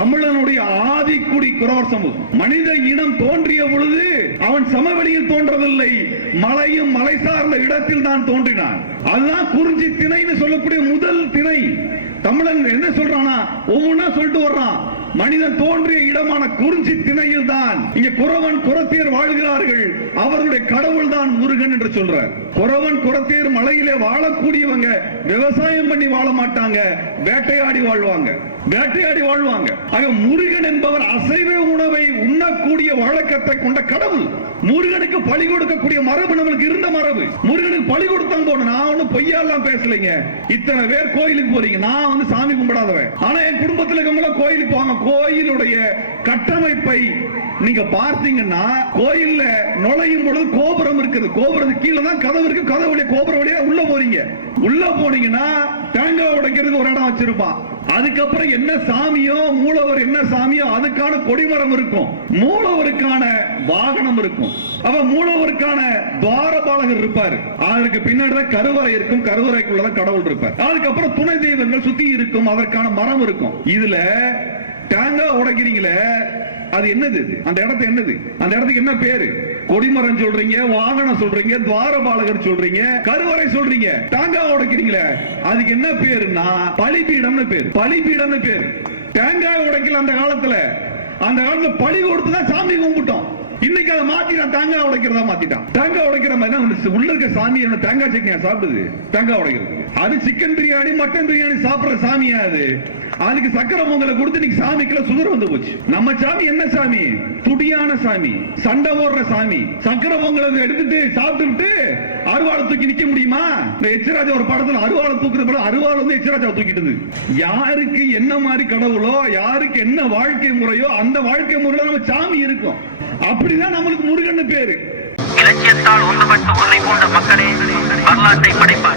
தமிழனுடைய ஆதிக்குடி குறவர் சமூகம். மனித இனம் தோன்றிய பொழுது அவன் சமவெளியில் தோன்றவில்லை, மலையும் மலை சார்ந்த இடத்தில் தான் தோன்றினான். அதுதான் குறிஞ்சி திணைன்னு சொல்லக்கூடிய முதல் திணை. தமிழன் என்ன சொல்றானா, ஒவ்வொன்னா சொல்லிட்டு வர்றான். மனிதன் தோன்றிய இடமான குறிஞ்சி திணையில் தான் இங்க குறவன் குறத்தியர் வாழ்கிறார்கள். அவர்களுடைய கடவுள் தான் முருகன் என்று சொல்றார். குறவன் குறத்தியர் மலையிலே வாழக்கூடியவங்க விவசாயம் பண்ணி வாழ மாட்டாங்க, வேட்டையாடி வாழ்வாங்க. ஆக முருகன் என்பவர் அசைவ உணவை உண்ணக்கூடிய வழக்கத்தை கொண்ட கடவுள். முருகனுக்கு பலி கொடுக்கக்கூடிய மரபு நம்மளுக்கு இருந்த மரபு. முருகனுக்கு பலி கொடுத்தான் போன. நான் ஒன்னும் பொய்யாலாம் பேசலைங்க. இத்தனை பேர் கோயிலுக்கு போறீங்க, நான் வந்து சாமி கும்பிடாதவன். ஆனா என் குடும்பத்தில் இருக்கவங்க கோயிலுக்கு போவாங்க. கோயிலுடைய கட்டமைப்பை நீங்க பார்த்தீங்கன்னா, கோயில்ல நுழையும் பொழுது கோபுரம் இருக்குது. கோபுரத்துக்கு கீழே தான் கதவு இருக்கு. கதவுடைய கோபுரம் வழியா உள்ள போறீங்க. உள்ள போனீங்கன்னா தேங்காய் உடைக்கிறதுக்கு ஒரு இடம் வச்சிருப்பான். அதுக்கப்புறம் என்ன சாமியோ, மூலவர் என்ன சாமியோ அதுக்கான கொடிமரம் இருக்கும். மூலவருக்கான வாகனம் இருக்கும். அவ மூலவருக்கான துவாரபாலகர் இருப்பாரு. அதற்கு பின்னாடி கருவறை இருக்கும். கருவறைக்குள்ளதான் கடவுள் இருப்பார். அதுக்கப்புறம் துணை தெய்வங்கள் சுத்தி இருக்கும். அதற்கான மரம் இருக்கும். இதுல தேங்காய் உடைக்கிறீங்களே, அது என்னது? அந்த இடத்து என்னது? அந்த இடத்துக்கு என்ன பேரு? கொடிமரம் சொல்றீங்க, வாகனம் சொல்றீங்க, துவாரபாலகர் சொல்றீங்க, கருவறை சொல்றீங்க. தேங்காய் உடைக்கிறீங்களே, அதுக்கு என்ன பேருன்னா பலிபீடம்னு பேரு. பலிபீடம்னு பேரு. தேங்காய் உடைக்கல அந்த காலத்துல. அந்த காலத்துல பலி கொடுத்துதான் சாமி கும்பிட்டோம். இன்னைக்கு அதை மாத்திட்டான், தேங்காய் உடைக்கிறதா மாத்திட்டான். தேங்காய் உடைக்கிற மாதிரி உள்ள இருக்க சாமி என்ன தேங்காய் சட்னியா சாப்பிடுது? தேங்காய் உடைக்கிறது. அது சிக்கன் பிரியாணி, மட்டன் பிரியாணி சாப்பிடுற சாமியா? அது அதுக்கு சக்கரை பொங்கலை கொடுத்து இன்னைக்கு சாமிக்குள்ள சுகர் வந்து போச்சு. நம்ம சாமி என்ன சாமி? துடியான சாமி, சண்டை ஓடுற சாமி. சக்கரை பொங்கலை எடுத்துட்டு சாப்பிட்டு அருவாளை தூக்கி நிக்க முடியுமா? எச்ராஜா ஒரு படத்துல அருவாளை தூக்குறது, அருவாள் வந்து எச்ராஜா தூக்கிட்டது. யாருக்கு என்ன மாதிரி கடவுளோ, யாருக்கு என்ன வாழ்க்கை முறையோ அந்த வாழ்க்கை முறையில நம்ம சாமி இருக்கும். அப்படிதான் நம்மளுக்கு முருகன் பேரு. இலக்கியத்தால் ஒன்றுபட்டு உன்னை போன்ற மக்களே வரலாற்றை படைப்பார்.